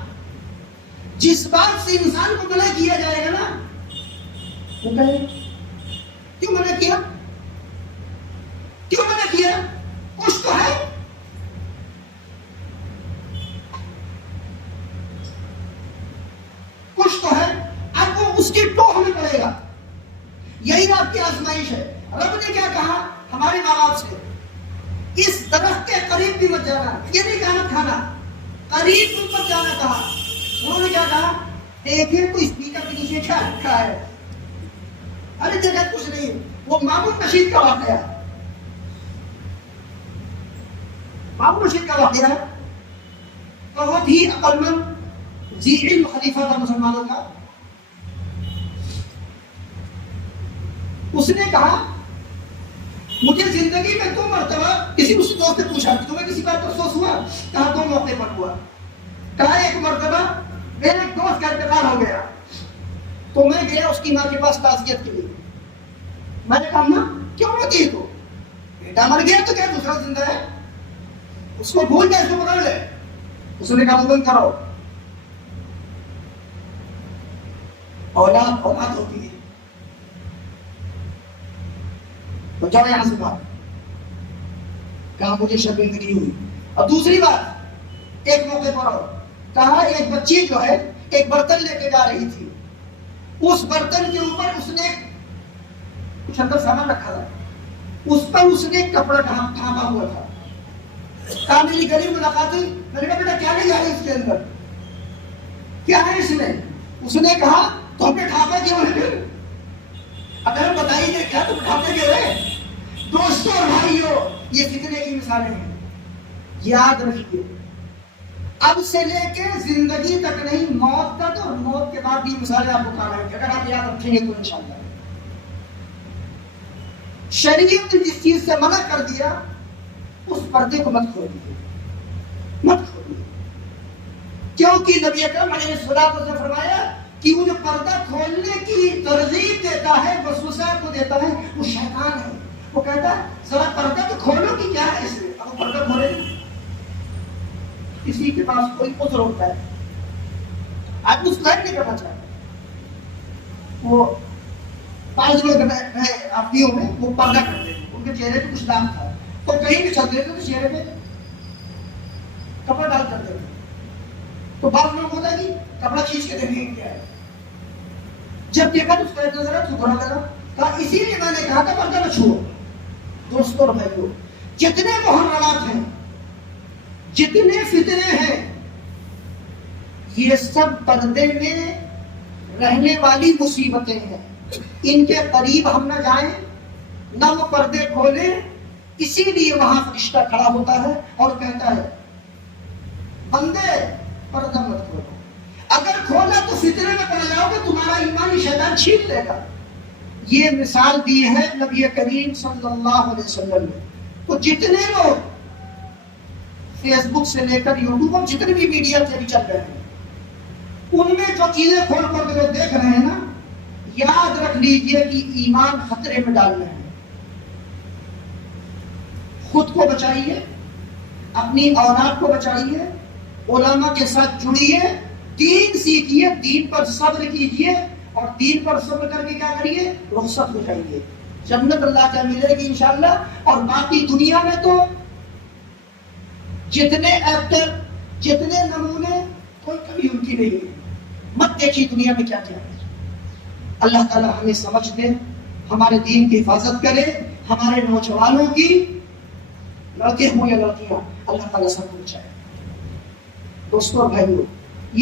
جس بات سے انسان کو منع کیا جائے گا نا وہ کہے کیوں منع کیا، کیوں منع کیا، کچھ تو ہے. کچھ تو ہے. اب وہ اس کی ٹوہ میں پڑے گا. یہی آپ کی آزمائش ہے. رب نے کیا کہا ہمارے ماں باپ سے، اس درخت کے قریب بھی مت جانا. یہ نہیں کہا مت کھانا، قریب بھی مت جانا کہا. انہوں نے کیا کہا دیکھیں تو اسپیکر کے نیچے کیا رکھا ہے. ارے جگہ کچھ نہیں. وہ مامون رشید کا واقعہ، مامون رشید کا واقعہ ہے. بہت ہی عقل مند ذی علم خلیفہ تھا مسلمانوں کا. اس نے کہا مجھے زندگی میں 2 مرتبہ کسی اس دوست نے پوچھا تمہیں کسی بات پر افسوس ہوا؟ کہا 2 موقع پر ہوا. کہا ایک مرتبہ میرے ایک دوست کا انتقال ہو گیا تو میں گیا اس کی ماں کے پاس تعزیت کے لیے. میں نے کہا ماں کیوں روتی ہے تو؟ بیٹا مر گیا تو کیا دوسرا زندہ ہے، اس کو بھول جائے، اس کو پکڑ لے. اس نے کہا مدن کرو. اولاد اولاد ہوتی ہے تو جاؤ یہاں سے باہر. کہا مجھے شرمندگی ہوئی. اور دوسری بات ایک موقع پر اور کہا ایک بچی جو ہے ایک برتن لے کے جا رہی تھی، اس برتن کے اوپر اس نے کچھ اندر سامان رکھا تھا، اس پر اس نے کپڑا ڈھانپا ہوا تھا. کہا میری غریب ملاقات ہوئی. میں نے کہا بیٹا کیا نہیں جا رہی اس کے اندر، کیا ہے اس میں؟ اس نے کہا تو ہم نے ڈھانپا کیوں ہے؟ اگر ہم بتائیے کیا تو اٹھاتے گئے. دوستوں اور بھائیوں، یہ فتنے کی مثالیں ہیں. یاد رکھیے، اب سے لے کے زندگی تک نہیں، موت تک اور موت کے بعد بھی مثالیں آپ کو کام آئیں گی اگر آپ یاد رکھیں گے تو انشاءاللہ. شریعت نے جس چیز سے منع کر دیا اس پردے کو مت کھولیے، مت کھولیے. کیونکہ نبی اکرم علیہ الصلوۃ والسلام نے فرمایا کہ وہ جو پردہ کھولنے کی ترغیب دیتا ہے، وسوسہ کو دیتا ہے، وہ شیطان ہے. وہ کہتا ہے ذرا پردہ تو کھولو کہ کیا ہے اس میں. اب وہ پردہ کھولے کسی کے پاس کوئی عذر ہوتا ہے، آپ اس لائق نہیں کرنا چاہتے. وہ 5 لوگ آپیوں میں وہ پردہ کرتے ہیں، ان کے چہرے پہ کچھ داغ تھا تو کہیں بھی چلتے تھے تو چہرے پہ کپڑا ڈال کرتے تھے. تو بعض لوگ ہوتا ہے کہ کپڑا کھینچ کے دیکھیں کیا ہے. جب دیکھا تو اس کا ایک نظر تو برا لگا، کہا اسی لیے میں نے کہا تھا پردہ نہ چھوڑو. دوستوں اور بھائیوں، جتنے محرمات ہیں، جتنے فتنے ہیں، یہ سب پردے میں رہنے والی مصیبتیں ہیں. ان کے قریب ہم نہ جائیں، نہ وہ پردے کھولیں. اسی لیے وہاں فرشتہ کھڑا ہوتا ہے اور کہتا ہے بندے پردہ مت کھولو. اگر کھولا تو فتنے میں پڑ جاؤ گے، تمہارا ایمان شیطان چھین لے گا. یہ مثال دی ہے نبی کریم صلی اللہ علیہ وسلم نے. تو جتنے لوگ فیس بک سے لے کر یوٹیوب اور جتنے بھی میڈیا سے بھی چل رہے ہیں، ان میں جو چیزیں کھول کر کے لوگ دیکھ رہے ہیں نا، یاد رکھ لیجئے کہ ایمان خطرے میں ڈالنا ہے. خود کو بچائیے، اپنی اولاد کو بچائیے، علماء کے ساتھ جڑیے، دین سیکھیے، دین پر صبر کیجیے، اور دین پر صبر کر کے کیا کریے، رخصت ہو جائیے. جنت اللہ کا ملے گی انشاءاللہ. اور باقی دنیا میں تو جتنے ایکٹر، جتنے نمونے، کوئی کمی ان کی نہیں ہے. مت دیکھیے دنیا میں کیا کیا ہے. اللہ تعالیٰ ہمیں سمجھ دے، ہمارے دین کی حفاظت کرے. ہمارے نوجوانوں کی، لڑکے ہوں یا لڑکیاں، اللہ تعالیٰ سب کو بچائے. دوستوں اور بھائیوں،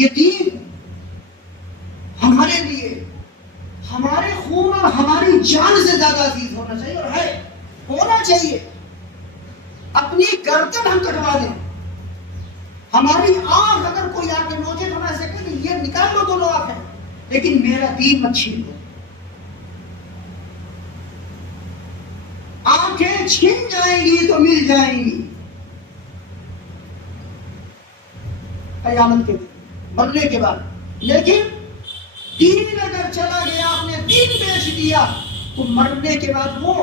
یہ دین ہمارے لیے ہمارے خون اور ہماری جان سے زیادہ عزیز ہونا چاہیے، اور ہے ہونا چاہیے. اپنی گردن ہم کٹوا دیں، ہماری آنکھ اگر کوئی آ کے نوچے تو ہم ایسے کہیں کہ یہ نکال لو دونوں آنکھیں، لیکن میرا دین مت چھین لو. آنکھیں چھن جائیں گی تو مل جائیں گی قیامت کے دن، مرنے کے بعد. لیکن دین اگر چلا گیا، آپ نے دین بیچ دیا، تو مرنے کے بعد وہ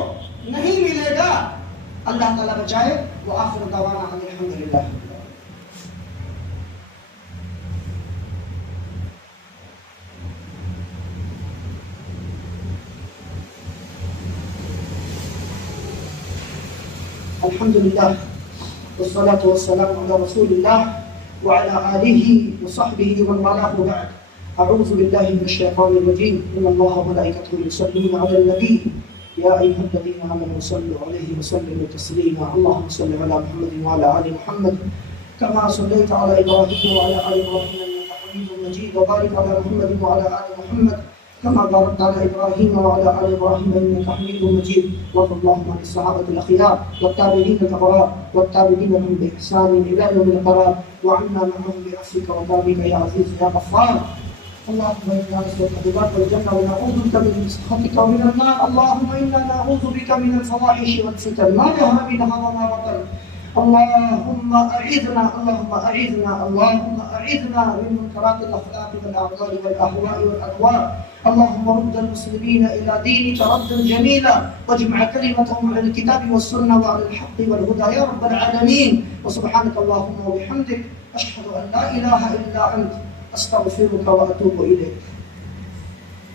نہیں ملے گا. اللہ تعالیٰ بچائے. وآخر دعوانا ان الحمدللہ. الحمدللہ والصلاة والسلام على رسول اللہ وعلى آلہ وصحبہ ومن والاه بعد. أعوذ بالله من الشيطان الرجيم. إن الله وملائكته يصلون على النبي يا أيها الذين آمنوا صلوا عليه وسلموا تسليما. اللهم صل على محمد وعلى آل محمد كما صليت على إبراهيم وعلى آل إبراهيم إنك حميد مجيد. وبارك على محمد وعلى آل محمد كما باركت على إبراهيم وعلى آل إبراهيم إنك حميد مجيد. وارض اللهم عن الصحابة الأخيار والتابعين الأبرار والتابعين لهم بإحسان إلى يوم القرار، وعنا معهم بعفوك وكرمك يا عزيز يا غفار. اللهم إنا نسألك رضاك والجنة ونعوذ بك من سخطك ومن النار. اللهم إنا نعوذ بك من الفواحش والفتن ما ظهر منها وما بطن. اللهم أعذنا، اللهم أعذنا، اللهم أعذنا من منكرات الأخلاق والأعمال والأهواء والأهواء. اللهم رد المسلمين إلى دينك ردا جميلا، واجمع كلمتهم على الكتاب والسنة وعلى الحق والهدى يا رب العالمين. وسبحانك اللهم وبحمدك أشهد أن لا إله إلا أنت أستغفرك وأتوب إليك.